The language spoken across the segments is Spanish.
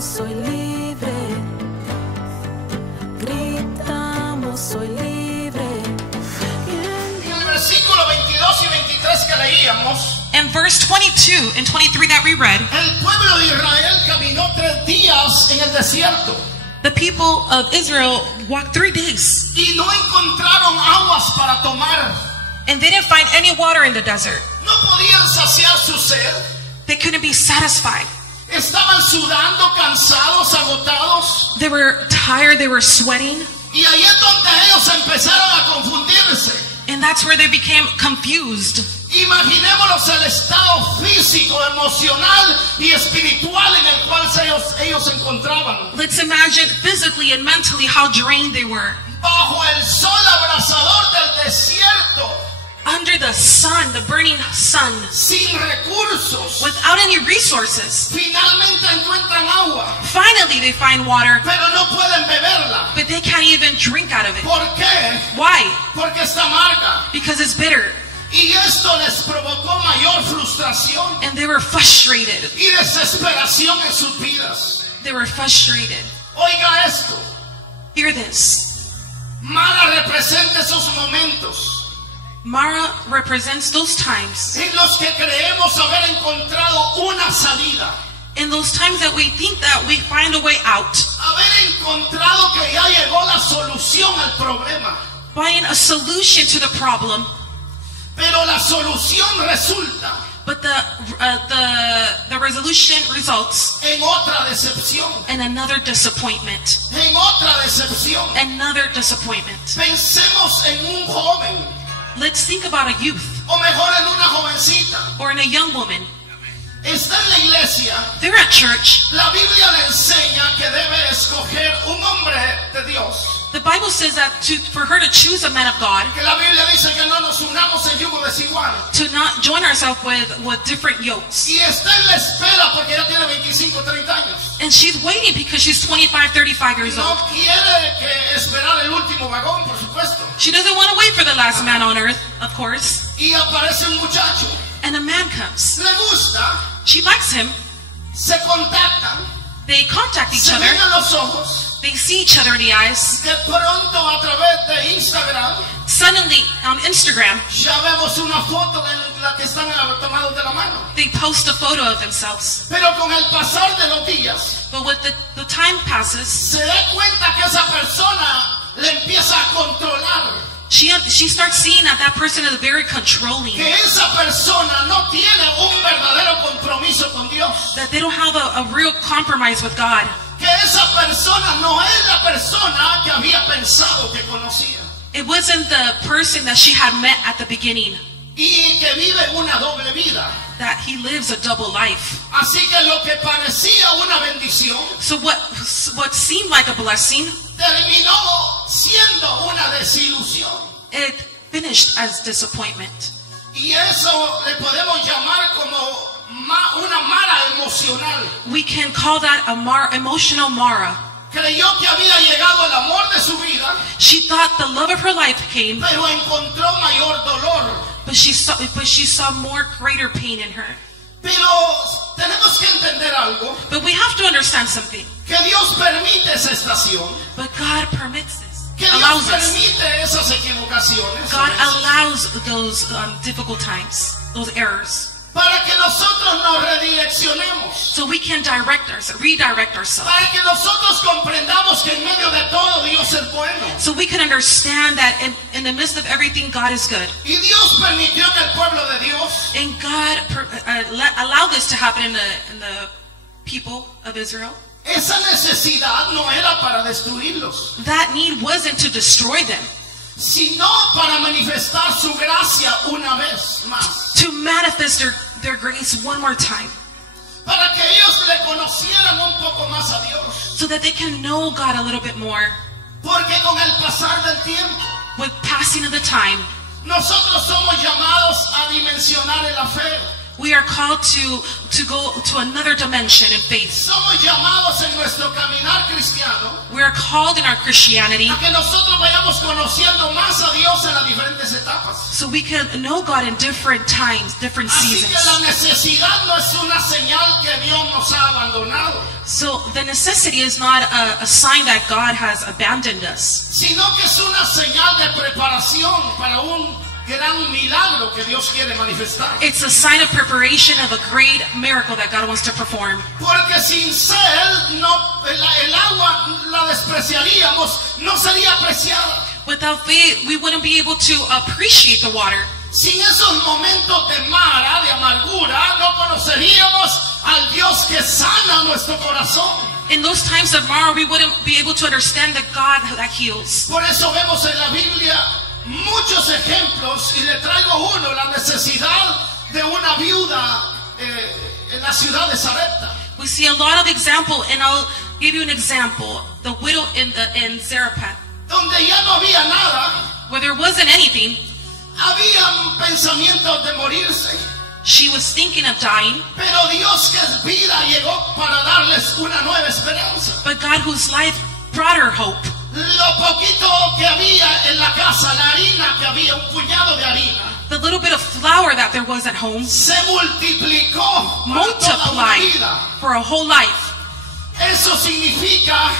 soy libre. Gritamos, soy libre. En el versículo 22 y 23 que leíamos, In verse 22 and 23 that we read, el pueblo de Israel caminó 3 días en el desierto the people of Israel walked 3 days, y no encontraron aguas para tomar. and they didn't find any water in the desert. No podían saciar su sed. They couldn't be satisfied. Estaban sudando, cansados, agotados. They were tired, they were sweating, Y ahí es donde ellos empezaron a confundirse. and that's where they became confused. Imaginémonos el estado físico, emocional y espiritual en el cual ellos se encontraban. Let's imagine physically and mentally how drained they were. Bajo el sol abrasador del desierto, Under the sun, the burning sun, sin recursos. without any resources. Finalmente encuentran agua, Finally, they find water, pero no pueden beberla. but they can't even drink out of it. ¿Por qué? Why? Porque está amarga. Because it's bitter. Y esto les provocó mayor frustración And they were frustrated. y desesperación en sus vidas. They were frustrated. Oiga esto. Hear this. Mara representa esos momentos Mara represents those times. en los que creemos haber encontrado una salida. In those times that we think that we find a way out. Haber encontrado que ya llegó la solución al problema. Find a solution to the problem. Pero la solución resulta But the resolution results en otra decepción. in another disappointment. En otra decepción. Another disappointment. Pensemos en un joven, Let's think about a youth o mejor en una jovencita. or in a young woman. Está en la iglesia. They're at church. La Biblia le enseña que debe escoger un hombre de Dios. The Bible says that for her to choose a man of God, Que la Biblia dice que no nos unamos en yugo desigual. to not join ourselves with different yokes. Y está en la espera porque ya tiene 25, 30 años. And she's waiting because she's 25, 35 years No old. quiere que esperar el último vagón, por supuesto. She doesn't want to wait for the last man on earth, of course. Y aparece un muchacho. And a man comes. Le gusta. She likes him. Se contactan. They contact each Se other. ven a los ojos. They see each other in the eyes. De pronto a través de Instagram Suddenly, on Instagram, ya vemos una foto en la que están tomados de la mano. they post a photo of themselves. Pero con el pasar de los días But with the time passes, se da cuenta que esa persona le empieza a controlar. she starts seeing that person is very controlling. Que esa persona no tiene un verdadero compromiso con Dios. That they don't have a real compromise with God. Que esa persona no es la persona que había pensado que conocía. It wasn't the person that she had met at the beginning. Y que vive una doble vida. That he lives a double life. Así que lo que parecía una bendición So what seemed like a blessing, terminó siendo una desilusión. it finished as disappointment. Y eso le podemos llamar como una mara emocional. We can call that a emotional Mara. Creyó que había llegado el amor de su vida, She thought the love of her life came, pero encontró mayor dolor. but she saw more greater pain in her. Pero tenemos que entender algo, But we have to understand something. que Dios permite esa estación, But God permits this, que Dios allows this. permite esas equivocaciones, God allows those difficult times, those errors, para que nosotros nos redireccionemos, so we can redirect ourselves. para que nosotros comprendamos que en medio de todo Dios es bueno. So we can understand that in the midst of everything, God is good. Y Dios permitió en el pueblo de Dios And God allowed this to happen in the people of Israel. esa necesidad no era para destruirlos, That need wasn't to destroy them, sino para manifestar su gracia una vez más, to manifest their grace one more time, para que ellos le conocieran un poco más a Dios. so that they can know God a little bit more. Porque con el pasar del tiempo, With passing of the time, nosotros somos llamados a dimensionar en la fe. we are called to go to another dimension in faith. Somos llamados en nuestro caminar cristiano We are called in our Christianity a que nosotros vayamos conociendo más a Dios en las diferentes etapas. so we can know God in different times, different Así que la seasons. necesidad no es una señal que Dios nos ha abandonado. abandonado, So the necessity is not a sign that God has abandoned us, sino que es una señal de preparación para un gran milagro que Dios quiere manifestar. it's a sign of preparation of a great miracle that God wants to perform. Porque sin sed, el agua la despreciaríamos, no sería apreciada. Without faith, we wouldn't be able to appreciate the water. Sin esos momentos de mara, de amargura, no conoceríamos al Dios que sana nuestro corazón. In those times of Mara, we wouldn't be able to understand the God that heals. Por eso vemos en la Biblia muchos ejemplos, y le traigo uno, la necesidad de una viuda en la ciudad de Sarepta. We see a lot of example, and I'll give you an example. The widow in Zarephath, Donde ya no había nada, where there wasn't anything, habían pensamientos de morirse, she was thinking of dying, pero Dios que es vida llegó para darles una nueva esperanza. but God whose life brought her hope. Lo poquito que había en la casa, la harina que había, un puñado de harina, The little bit of flour that there was at home se multiplicó para toda una multiplied vida. for a whole life. Eso significa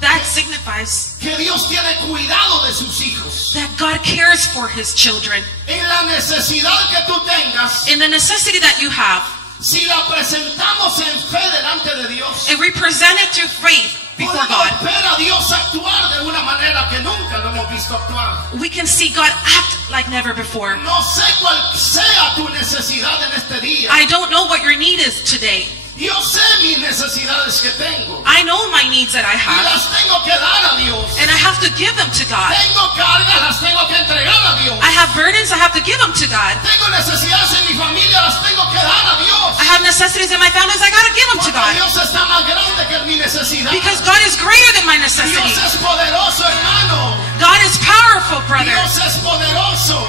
That signifies que Dios tiene cuidado de sus hijos. that God cares for his children. En la necesidad que tú tengas, In the necessity that you have, si la presentamos en fe delante de Dios, if we present it through faith before podemos God, ver a Dios actuar de una manera que nunca lo hemos visto actuar. we can see God act like never before. No sé cuál sea tu necesidad en este día. I don't know what your need is today. Yo sé mis necesidades que tengo I know my needs that I y have, las tengo que dar a Dios. and I have to give them to God. Tengo cargas, las tengo que entregar a Dios. I have burdens, I have to give them to God. Tengo necesidades en mi familia, las tengo que dar a Dios. I have necessities in my families, I gotta give them to Porque God. Dios está más grande que mi necesidad. Because God is greater than my Dios necessity. es poderoso, hermano. God is powerful, brother. Dios es poderoso.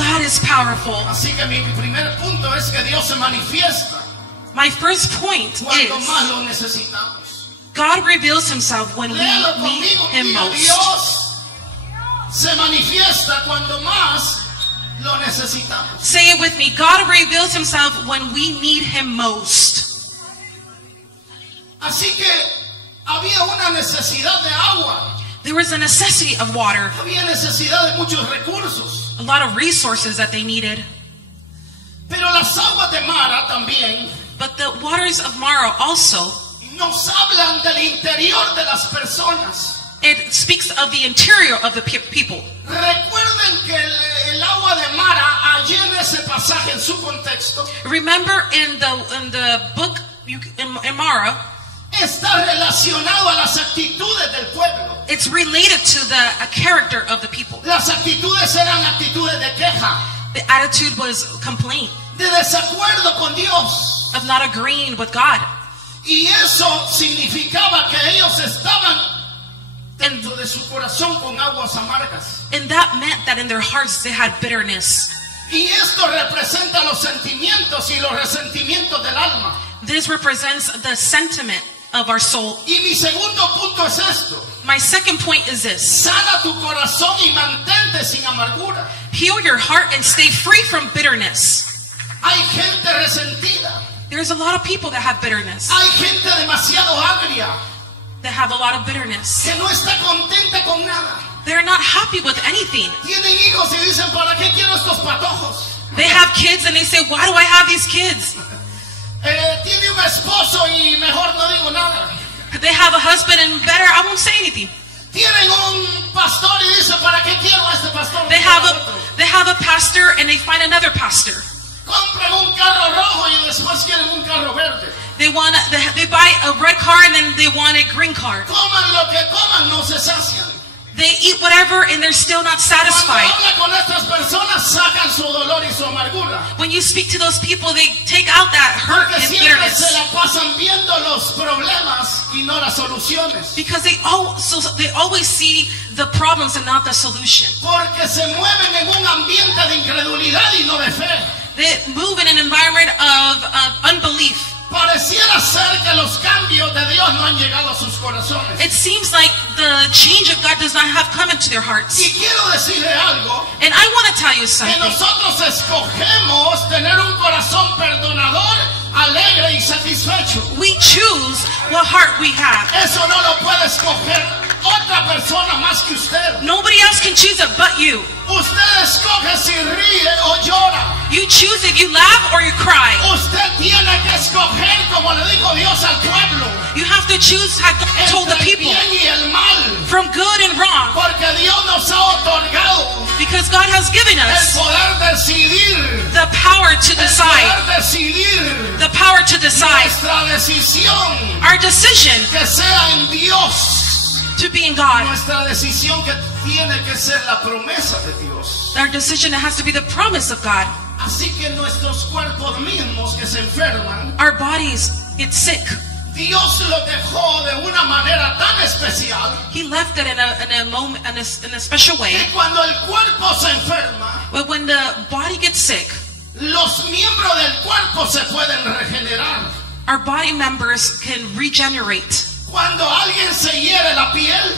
God is powerful. Así que mi primer punto es que Dios se manifiesta My first point cuando más is lo necesitamos. God reveals himself when we Léalo need conmigo. him Diga, most. Dios se manifiesta cuando más lo necesitamos. Say it with me. God reveals himself when we need him most. Así que había una necesidad de agua. There was a necessity of water, Había necesidad de muchos recursos. a lot of resources that they needed. Pero las aguas de Mara también But the waters of Mara also, nos hablan del interior de las personas. it speaks of the interior of the people. Recuerden que el agua de Mara, allí en ese pasaje, en su contexto, Remember in the book in Mara, está relacionado a las actitudes del pueblo. it's related to the character of the people. Las actitudes eran actitudes de queja, The attitude was complaint, de desacuerdo con Dios. of not agreeing with God. Y eso significaba que ellos estaban dentro de su corazón con aguas amargas. And that meant that in their hearts they had bitterness. Y esto representa los sentimientos y los resentimientos del alma. This represents the sentiment of our soul. Y mi segundo punto es esto. My second point is this. Sana tu corazón y mantente sin amargura. Heal your heart and stay free from bitterness. Hay gente resentida. There's a lot of people that have bitterness, Hay gente demasiado agria that have a lot of bitterness. que no está contenta con nada. They're not happy with anything. Tienen hijos y dicen, ¿para qué quiero estos patojos? They have kids and they say, why do I have these kids? Tiene un esposo y mejor no digo nada. They have a husband and better, I won't say anything. Tienen un pastor y dicen, ¿para qué quiero a este pastor? They have a pastor and they find another pastor. Compran un carro rojo y después quieren un carro verde. They buy a red car and then they want a green car. Coman lo que coman, no se sacian. They eat whatever and they're still not Cuando satisfied. habla con estas personas, sacan su dolor y su amargura. When you speak to those people, they take out that hurt Porque and siempre bitterness. se la pasan viendo los problemas y no las soluciones. Because they always see the problems and not the solution. Porque se mueven en un ambiente de incredulidad y no de fe. They move in an environment of unbelief. Pareciera ser que los cambios de Dios no han llegado a sus corazones. It seems like the change of God does not have come into their hearts. Y quiero decirle algo, And I want to tell you que something. nosotros escogemos tener un corazón perdonador alegre y satisfecho. We choose what heart we have. Eso no lo puede escoger otra persona más que usted. Nobody else can choose it but you. Usted escoge si ríe o llora. You choose if you laugh or you cry. Usted tiene que escoger, como le dijo Dios al pueblo, You have to choose how God told the entre el people bien y el mal. from good and wrong, Porque Dios nos ha otorgado because God has given el us poder decidir. the power to El decide. poder decidir. The power to decide. Nuestra decisión Our decision que sea en Dios. to be in God. Nuestra decisión que tiene que ser la promesa de Dios. Our decision that has to be the promise of God. Así que nuestros cuerpos mismos que se enferman, Our bodies get sick. Dios lo dejó de una manera tan especial He left it in a moment, in a special way. que cuando el cuerpo se enferma, But when the body gets sick, los miembros del cuerpo se pueden regenerar. our body members can regenerate. Cuando alguien se hiere la piel,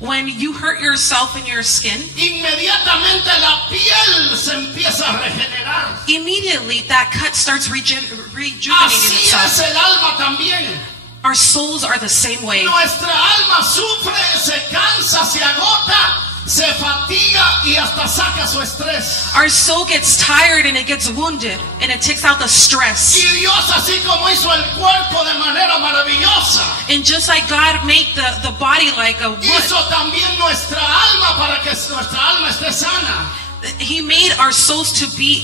When you hurt yourself in your skin, inmediatamente la piel se empieza a regenerar. immediately that cut starts rejuvenating Así itself. es el alma también. Our souls are the same way. Nuestra alma sufre, se cansa, se agota, se fatiga y hasta saca su estrés. Our soul gets tired and it gets wounded and it takes out the stress. Y Dios, así como hizo el cuerpo de manera maravillosa, And just like God made the body like a wood, hizo también nuestra alma para que nuestra alma esté sana. He made our souls to be,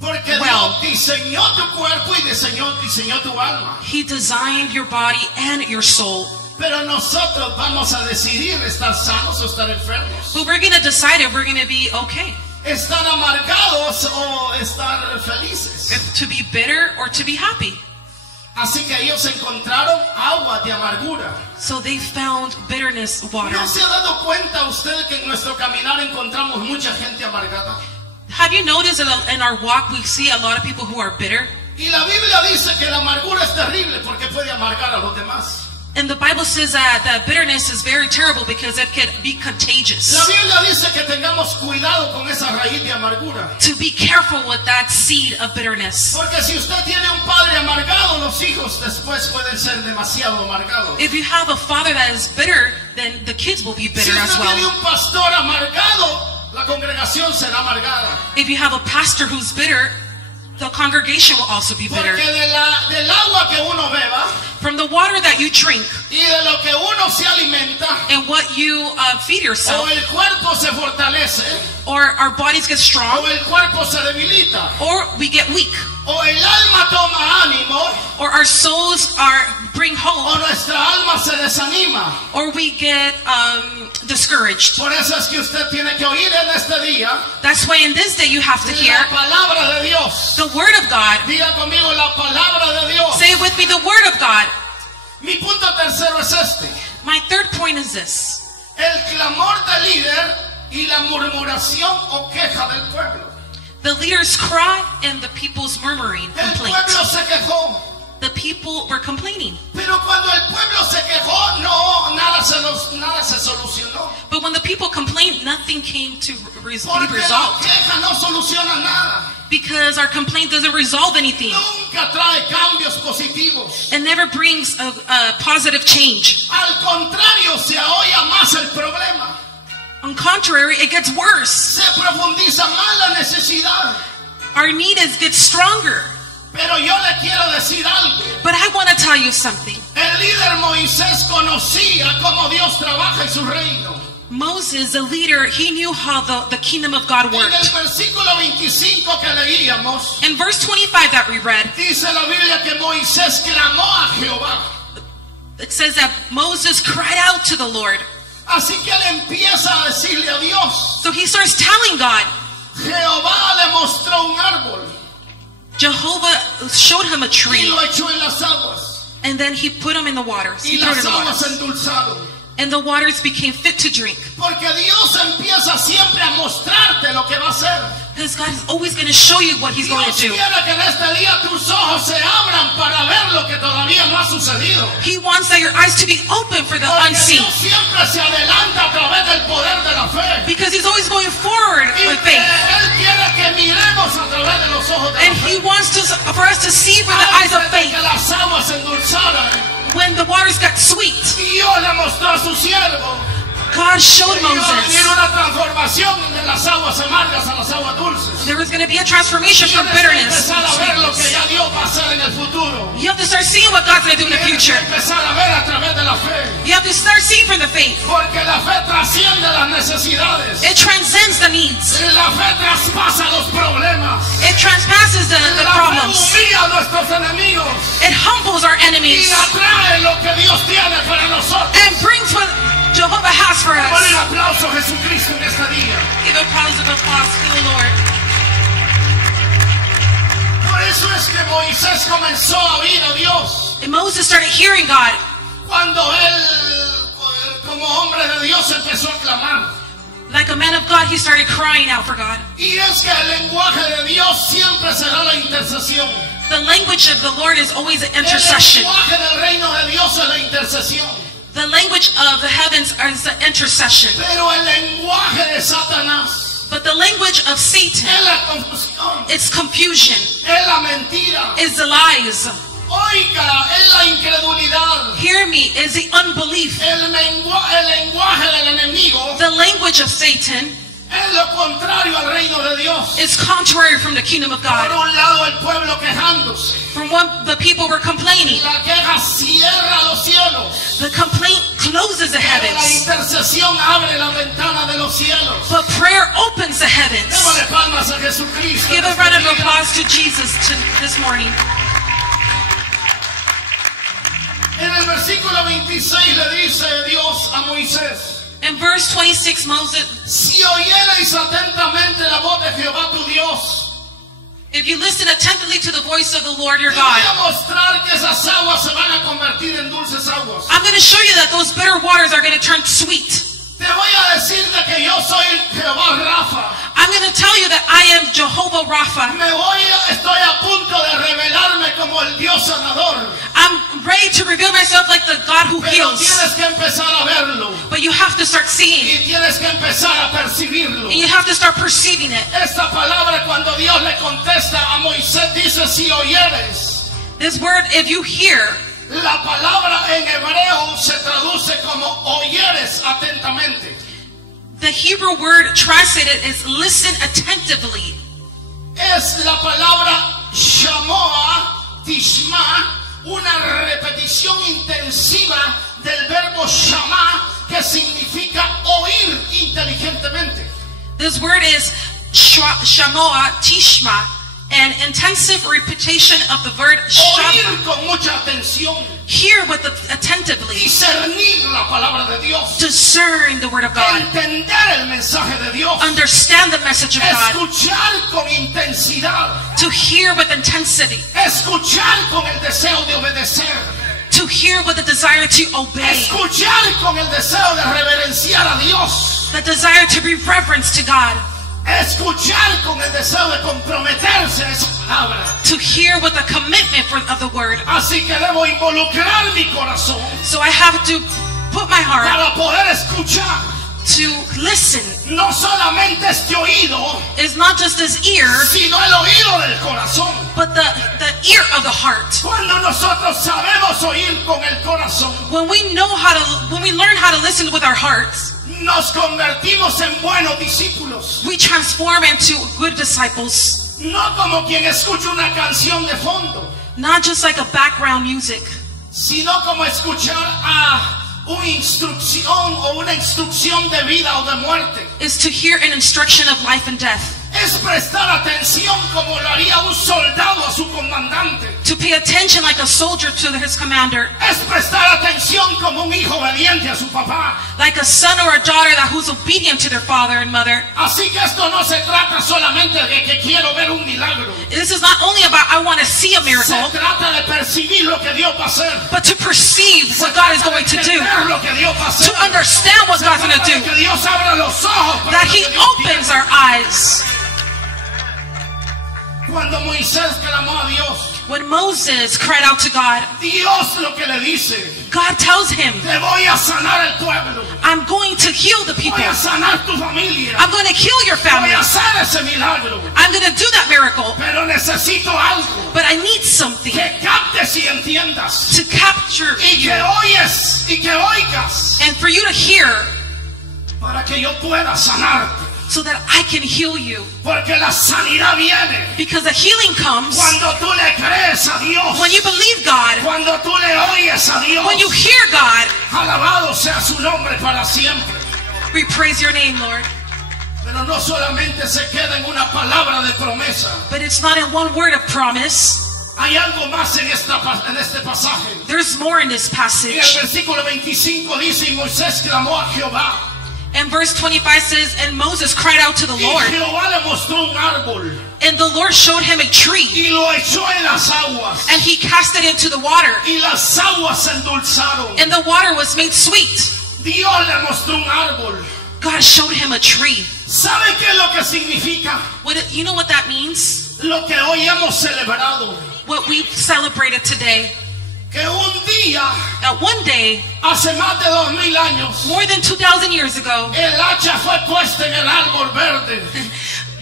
Porque Well. Dios diseñó tu cuerpo y diseñó tu alma. He designed your body and your soul. Pero nosotros vamos a decidir estar sanos o estar enfermos. But we're going to decide if we're going to be okay, Estar amargados o estar felices. if to be bitter or to be happy. Así que ellos encontraron agua de amargura. So they found bitterness water. ¿No se ha dado cuenta usted que en nuestro caminar encontramos mucha gente amargada? Have you noticed in our walk we see a lot of people who are bitter? Y la Biblia dice que la amargura es terrible porque puede amargar a los demás. And the Bible says that bitterness is very terrible because it can be contagious. La Biblia dice que tengamos cuidado con esa raíz de amargura. To be careful with that seed of bitterness. Porque si usted tiene un padre amargado, los hijos después pueden ser demasiado amargados. If you have a father that is bitter, then the kids will be Si bitter as usted tiene well. un pastor amargado, la congregación será amargada. If you have a pastor who's bitter, the congregation will also be bitter. Porque del agua que uno beba From the water that you drink y de lo que uno se alimenta, and what you feed o yourself, el cuerpo se fortalece, or our bodies get o strong, el cuerpo se debilita, or we get weak, o el alma toma ánimo, or our souls bring o hope, nuestra alma se desanima. or we get discouraged. Por eso es que usted tiene que oír en este día That's why in this day you have to hear la palabra de Dios. the word of God. Diga conmigo la palabra de Dios. Say with me the word of God. Mi punto tercero es este. My third point is this. El clamor del líder y la murmuración o queja del pueblo. The leaders cry and the people's murmuring, El complaint. pueblo se quejó. The people were complaining. Pero cuando el pueblo se quejó, no, nada se solucionó. But when the people complained, nothing came to be Porque la resolved. queja no soluciona nada. Because our complaint doesn't resolve anything. Nunca trae cambios positivos. It never brings a positive change. Al contrario, se aholla más el problema. On contrary, it gets worse. Se profundiza más la necesidad. Our need gets stronger. Pero yo le quiero decir algo. But I want to tell you something. El líder Moisés conocía cómo Dios trabaja en su reino. Moses, the leader, he knew how the kingdom of God En el worked. versículo 25 que leíamos, In verse 25 that we read, dice la Biblia que Moisés clamó a Jehová. it says that Moses cried out to the Lord. Así que él empieza a decirle a Dios. So he starts telling God. Jehová le mostró un árbol Jehovah showed him a y tree, lo echó en las aguas. and then he put him in the waters. Y He threw it las in the aguas waters. se endulzaron. and the waters became fit to drink. Porque Dios empieza siempre a mostrarte lo que va a hacer. Because God is always going to show you what He's going Dios to do. quiere que en este día tus ojos se abran para ver lo que todavía no ha sucedido. He wants that your eyes to be open for the Porque unseen. Dios siempre se adelanta a través del poder de la fe. Because He's always going forward Y with que faith. Él quiere que miremos a través de los ojos de And la He fe. wants for us to see with the eyes of Antes de faith. que las aguas se endulzaran, When the waters got sweet, Dios le mostró a su siervo God showed que iba a venir Moses una transformación de las aguas amargas a las aguas dulces. there was going to be a transformation from Tienes que bitterness to empezar a ver lo que sweetness. ya Dios va a hacer en el futuro. You have to start seeing what God's going to do in the Tienes future. que empezar a ver a través de la fe. You have to start seeing from the faith. Porque la fe trasciende las necesidades. It transcends the needs. La fe traspasa los problemas. It transpasses the La fe problems. humilla a nuestros enemigos It humbles our enemies y atrae lo que Dios tiene para nosotros. and brings what Jehovah has for Pon un us. aplauso a Jesucristo en este día. Give a applause of applause to the Lord. Por eso es que Moisés comenzó a oír a Dios. And Moses started hearing God. Cuando él, como hombre de Dios, empezó a clamar. Like a man of God, he started crying out for God. Y es que el lenguaje de Dios siempre será la intercesión. The language of the Lord is always an El intercession. lenguaje del reino de Dios es la intercesión. The language of the heavens is the intercession. Pero el lenguaje de Satanás But the language of Satan, es la confusión, it's confusion, es la mentira. is the lies. Oiga, es la incredulidad. Hear me, is the unbelief. El lenguaje del enemigo The language of Satan es lo contrario al reino de Dios. is contrary from the kingdom of Por God. un lado el pueblo quejándose. From what the people were complaining, La queja cierra los cielos. the complaint closes the Pero la heavens, intercesión abre la ventana de los cielos. but prayer opens the heavens. Démosle palmas a Jesucristo. Give a en round este of día. applause to Jesus this morning. En el versículo 26 le dice Dios a Moisés: In verse 26, Moses, si oyereis atentamente la voz de Jehová tu Dios, if you listen attentively to the voice of the Lord your te voy God, a mostrar que esas aguas se van a convertir en dulces aguas. I'm going to show you that those bitter waters are going to turn sweet. Te voy a decir de que yo soy Jehová Rafa. I'm going to tell you that I am Jehovah Rapha. Estoy a punto de revelarme como el Dios sanador. I'm ready to reveal myself like the God who Pero heals. tienes que empezar a verlo. But you have to start seeing, Y tienes que empezar a percibirlo. and you have to start perceiving it. Esta palabra, cuando Dios le contesta a Moisés, dice: si oyeres. This word, if you hear, La palabra en hebreo se traduce como oyeres atentamente. the Hebrew word translated is listen attentively. Es la palabra shamoa, tishma, una repetición intensiva del verbo shama, que significa oír inteligentemente. This word is shamoa, tishma, an intensive repetition of the word shama. Oír con mucha atención, Hear with attentively, discernir la palabra de Dios, discern the word of God, entender el mensaje de Dios, understand the message of God, escuchar con intensidad, to hear with intensity, escuchar con el deseo de obedecer, to hear with the desire to obey, escuchar con el deseo de reverenciar a Dios, the desire to be reverence to God, escuchar con el deseo de comprometerse a esa palabra. to hear with a commitment of the word. Así que debo involucrar mi corazón So I have to put my heart para poder escuchar. to listen. No solamente este oído, It's not just this ear, sino el oído del corazón. but the ear of the heart. Cuando nosotros sabemos oír con el corazón, When we learn how to listen with our hearts, nos convertimos en buenos discípulos. we transform into good disciples. No como quien escucha una canción de fondo, Not just like a background music, sino como escuchar a una instrucción o una instrucción de vida o de muerte. is to hear an instruction of life and death. Es prestar atención como lo haría un soldado a su comandante. To pay attention like a soldier to his commander, Es prestar atención como un hijo obediente a su papá. like a son or a daughter who's obedient to their father and mother. Así que esto no se trata solamente de que quiero ver un milagro. This is not only about I want to see a Se miracle, trata de percibir lo que Dios va a hacer. but to perceive what God is going going to do, entender lo que Dios va a hacer. to understand what God's going to do, Que Dios abra los ojos para that lo He que Dios opens tiene. our eyes. Cuando Moisés clamó a Dios, When Moses cried out to God, Dios lo que le dice, God tells him, te voy a sanar el pueblo, I'm going to heal the people. voy a sanar tu familia, I'm going to heal your voy family. a hacer ese milagro, I'm going to do that miracle. pero necesito algo But I need something que captes y entiendas to capture y you que oyes y que oigas and for you to hear para que yo pueda sanarte, so that I can heal you. porque la sanidad viene Because the healing comes cuando tú le crees a Dios, when you believe God, cuando tú le oyes a Dios. when you hear God. Alabado sea su nombre para siempre. We praise your name, Lord. Pero no solamente se queda en una palabra de promesa. But it's not in one word of promise. Hay algo más en este pasaje. There's more in this En el passage. versículo 25 dice, y Moisés clamó a Jehová. And verse 25 says, and Moses cried out to the Y Lord, Jehová le mostró un árbol and the Lord showed him a tree, y lo echó en las aguas. and he cast it into the water, Y las aguas se endulzaron. and the water was made sweet. Dios le mostró un árbol. God showed him a tree. ¿Sabe qué es lo que significa? You know what that means? Lo que hoy hemos celebrado. What we've celebrated today. Que un día, That one day, hace más de 2000 años, more than 2,000 years ago, el hacha fue puesta en el árbol verde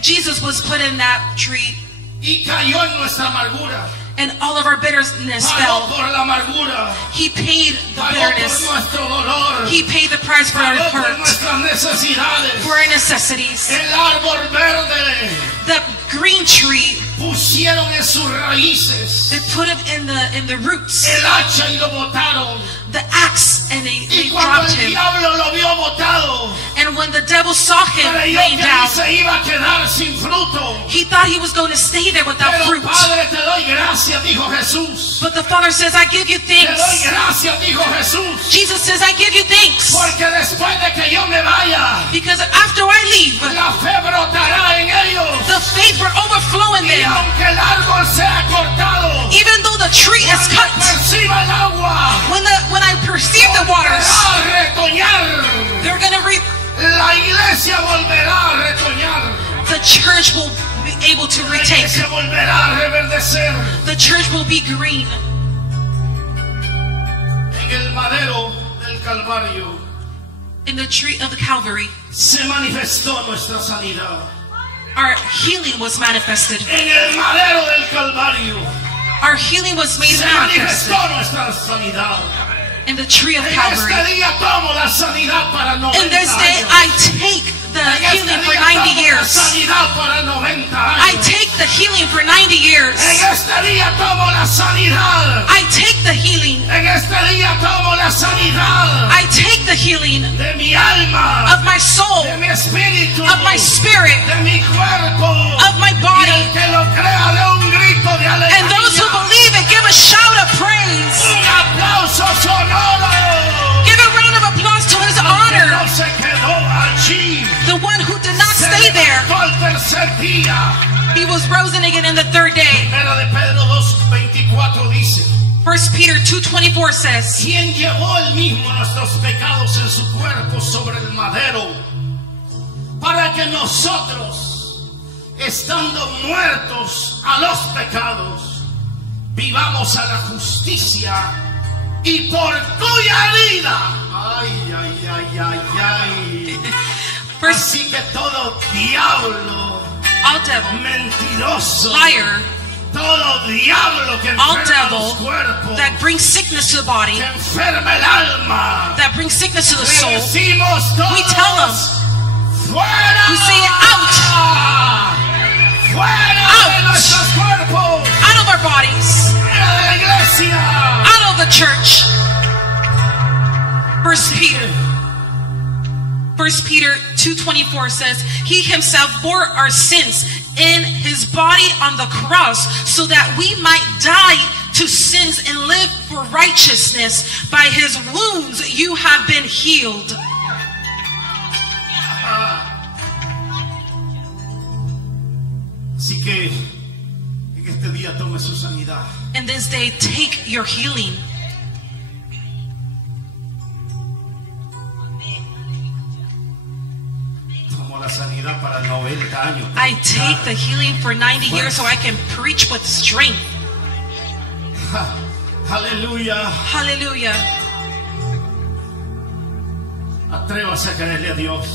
Jesus was put in that tree, y cayó en nuestra amargura. and all of our bitterness Pagó fell. por la amargura, He paid the pagó por bitterness. nuestro dolor, He paid the price for our pagó por hurt, nuestras necesidades. for our necessities. El árbol verde The green tree, pusieron en sus raíces they put him in the roots, el hacha y lo botaron. the axe, and they Y cuando dropped el him. diablo lo vio botado, And when the devil saw him creyó laying que down, ahí se iba a quedar sin fruto. he thought he was going to stay there without Pero fruit. Padre, te doy gracias, dijo Jesús. But the Father says, I give you Te doy thanks. gracias, dijo Jesús. Jesus says, I give you thanks. Porque después de que yo me vaya, Because after I leave, la fe brotará en ellos. the faith will overflow in Y them. aunque el árbol sea cortado, Even though the tree is cuando cut, perciba el agua, when I perceive the waters, volverá a retoñar. they're going to reap. La iglesia volverá a retoñar. The church will be able to La retake. iglesia volverá a reverdecer. The church will be green. En el madero del Calvario In the tree of the Calvary, se manifestó nuestra sanidad. our healing was manifested. En el madero del Calvario Our healing was made se manifested manifestó nuestra sanidad. in the tree of En Calvary. este día tomo la sanidad para 90 In this day, años. I take the En este healing for día 90 tomo la years. sanidad para 90 I años. take the healing for 90 years. En este día tomo la sanidad. I take the healing. En este día tomo la sanidad I take the healing de mi alma, of my soul, de mi espíritu, of my spirit, de mi cuerpo. of my Y body. el que lo crea de un grito de alegría. And those who believe it, give a shout of praise. Un aplauso sonoro. Give a round of applause to his Que honor. no se quedó allí. The one who did not Se stay there. levantó al tercer día. He was risen again in the third day. Primera de Pedro 2:24 dice: 1 Peter 2:24 says, quien llevó él mismo nuestros pecados en su cuerpo sobre el madero, para que nosotros, estando muertos a los pecados, vivamos a la justicia, y por cuya vida, ay, ay, ay, ay, ay. First, Así que todo diablo all devil, mentiroso, liar, todo diablo que all enferma los devil cuerpos, that brings sickness to the body, que enferma el alma, that brings sickness to the le soul, decimos todos, we tell them, fuera, we say out, fuera Out. de nuestros cuerpos, out of our bodies, fuera de la iglesia. out of the church. 1 Peter 2:24 says, he himself bore our sins in his body on the cross so that we might die to sins and live for righteousness. By his wounds you have been healed. Así que en este día tome su sanidad. In this day, take your healing. sanidad para 90 años. I take the healing for 90 years so I can preach with strength. Aleluya. Hallelujah. Atrévase a creerle a Dios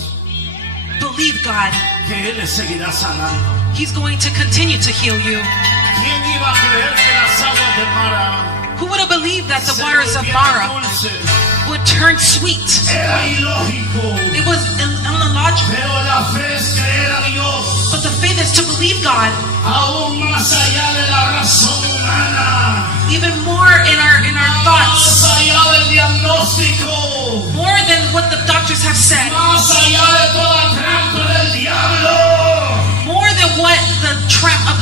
Believe God. que Él le seguirá sanando. He's going to continue to heal you. ¿Quién iba a creer que las aguas de Mara Who would have believed that the se waters of volvieran Mara dulces? would turn sweet? Era ilógico, It was illogical. pero la fe es creer a Dios But the faith is to believe God aún más allá de la razón humana, even more in our más thoughts, allá del diagnóstico, more than what the doctors have said, más allá de toda trampa del diablo. more than what the trap of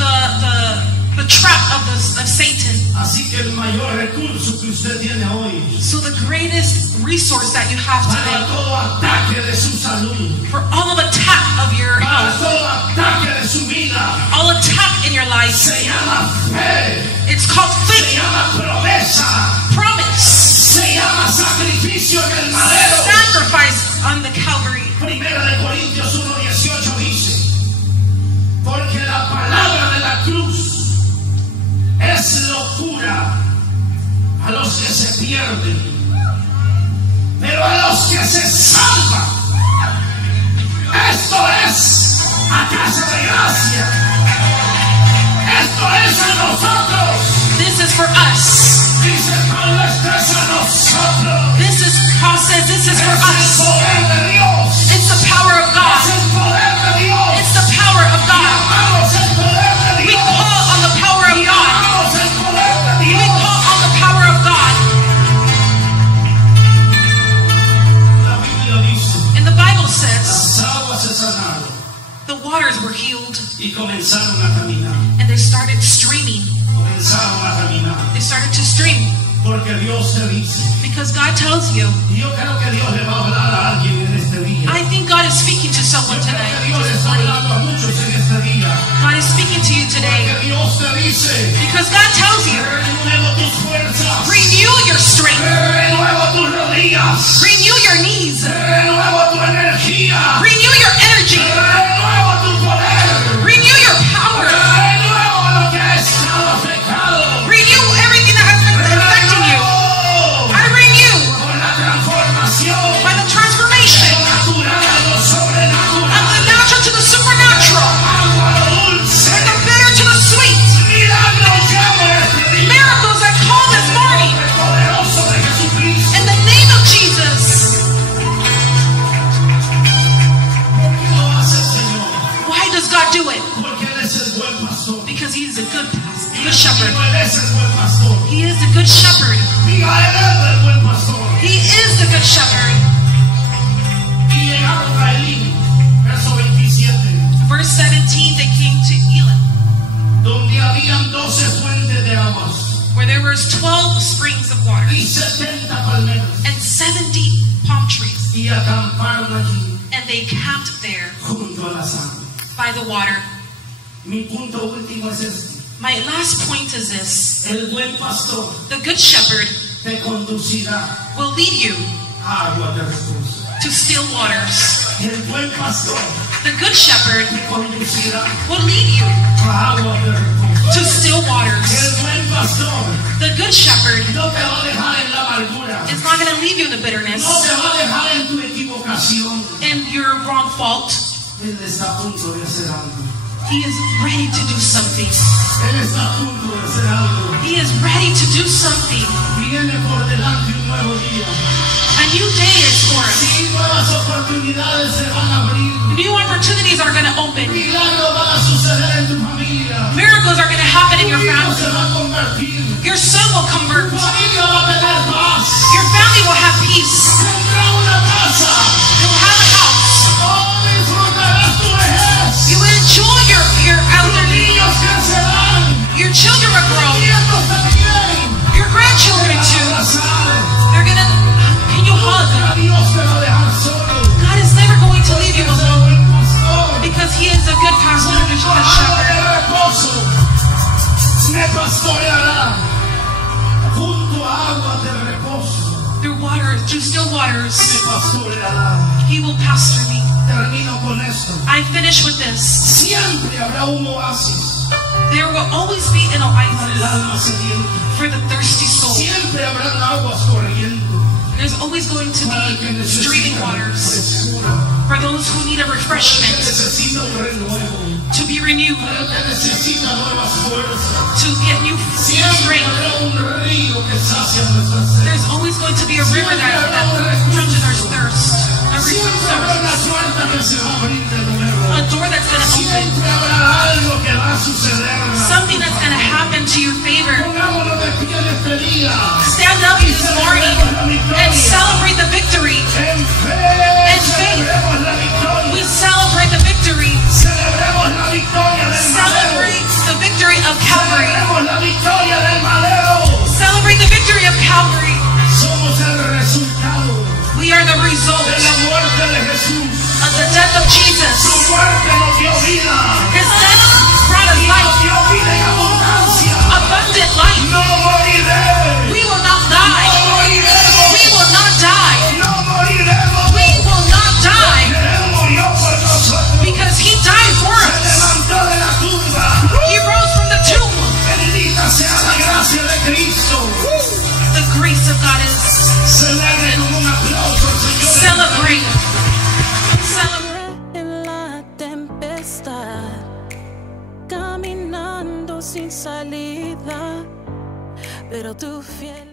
of Satan. Así que el mayor recurso que usted tiene hoy So the greatest resource that you have para today todo ataque de su salud, for all of attack of your para health, todo ataque de su vida, all attack in your life, se llama fe, it's called se faith, llama promesa, promise, se llama sacrificio en el madero. sacrifice on the Calvary. Primera de Corintios 1:18 dice: porque la palabra de la cruz es locura a los que se pierden, pero a los que se salvan, esto es a casa de gracia, esto es a nosotros. This is for us. Dice Pablo, esto es a nosotros. This is, Paul says, this is for Es el us. poder de Dios, It's the power of es God. el poder de Dios. It's the power of God. Amamos el poder de We Dios. call on the power of God. Amamos el poder de We Dios. call on the power of God. La Biblia dice: And the Bible says las aguas se sanaron the waters were healed y comenzaron a caminar. and they started streaming. Comenzaron a caminar. They started to stream Porque Dios te dice, because God tells you. y yo creo que Dios le va a hablar a alguien en este día. I think God is speaking to someone Yo creo que tonight. Dios le está hablando a muchos en este día. God is speaking to you today Porque Dios te dice: because God tells you, renuevo tus fuerzas, renew your strength, renuevo tus rodillas, renew your knees, renuevo tu energía, renew your energy, renuevo tu poder, renew your power, renuevo lo que ha estado pecado, renew everything that has been affecting you. I renew con la transformación by the transformation natural a lo of sobrenatural, the natural to the supernatural, agua a lo dulce, from the bitter to the sweet. milagros llamo en este día, Miracles I call this morning el poderoso de Jesucristo. in the name of Jesus. ¿Por qué lo hace el Señor? Why does God do it? Porque Él es el buen pastor. Because He is a good Diga shepherd. conmigo, Él es el buen pastor. He is the good shepherd. Diga, Él es el buen pastor. He is the good shepherd. Y llegaron a Elí, verso 27, Verse 17, they came to Elim, donde habían 12 fuentes de aguas where there was 12 springs of water y 70 palmeras, and 70 palm trees, y acamparon allí and they camped there junto a las aguas. by the water. Mi punto último es este: My last point is this: el buen pastor the good shepherd te conducirá will lead you a aguas de reposo. to still waters. El buen pastor The good shepherd te conducirá will lead you a aguas de reposo. to still waters. El buen pastor The good shepherd no te va a dejar en la amargura, is not going to leave you in the bitterness no te va a dejar en tu equivocación. and your wrong fault. Él está a punto de hacer algo. He is ready to do something. Él está a punto de hacer algo. He is ready to do something. Viene por delante un nuevo día. A new day is for us. Y nuevas oportunidades se van a abrir. New opportunities are going to open. Milagros van a suceder en tu familia. Miracles are going to happen in Tu your hijo family. se va a convertir. Your son will convert. Tu familia va a tener paz. Your family will have peace. Tendrá una casa. You'll have a house. Oh, disfrutarás tu vejez. You will enjoy your Tus elderly. niños crecerán. Your children will grow. Nietos también. Your grandchildren too. Abrazar. They're going to, can you hug? A Dios te va a dejar solo. God is never going to leave you Es el alone buen pastor. because He is a good pastor and a Junto a good agua shepherd. de reposo me pastoreará. Junto a agua de reposo Through waters, through still waters, me pastoreará. He will pastor me. Termino con esto. I finish with this. Siempre habrá un oasis There will always be an para el oasis alma sedienta. for the thirsty soul. Siempre habrán aguas corriendo There's always going to para el que be streaming necesita waters frescura, for those who need a para el que refreshment, necesita un renuevo, to be renewed, para el que necesita nuevas fuerzas. to get new Siempre strength. habrá un río que sacia nuestra sed. There's always going to be a river that quenches our thirst. A Siempre habrá una thirst. puerta que se va a abrir de nuevo. A door that's going to open. Siempre habrá algo que va a suceder. Something that's going to happen to your favor. Pongámonos de pie en este día. Stand up this morning and celebrate the victory. En fe, En fe. celebremos la victoria. We celebrate the victory. Celebremos la victoria del madero. Celebrate the victory of Calvary. Celebremos la victoria del madero. Celebrate the victory of Calvary. Somos el resultado We are the result de la muerte de Jesús. of the death of Su Jesus. muerte nos dio vida. His death brought us Y nos life, dio vida en abundancia. abundant life. No moriré. We will not No die. moriremos. We will not die. No moriremos. We will not die Él murió por nosotros. because He died for Se us. levantó de la tumba. He rose from the tomb. Bendita sea la gracia de Cristo. The grace of God is Celebren con un aplauso al Señor. celebrate. Celebrate. En la tempestad, caminando sin salida, pero tu fiel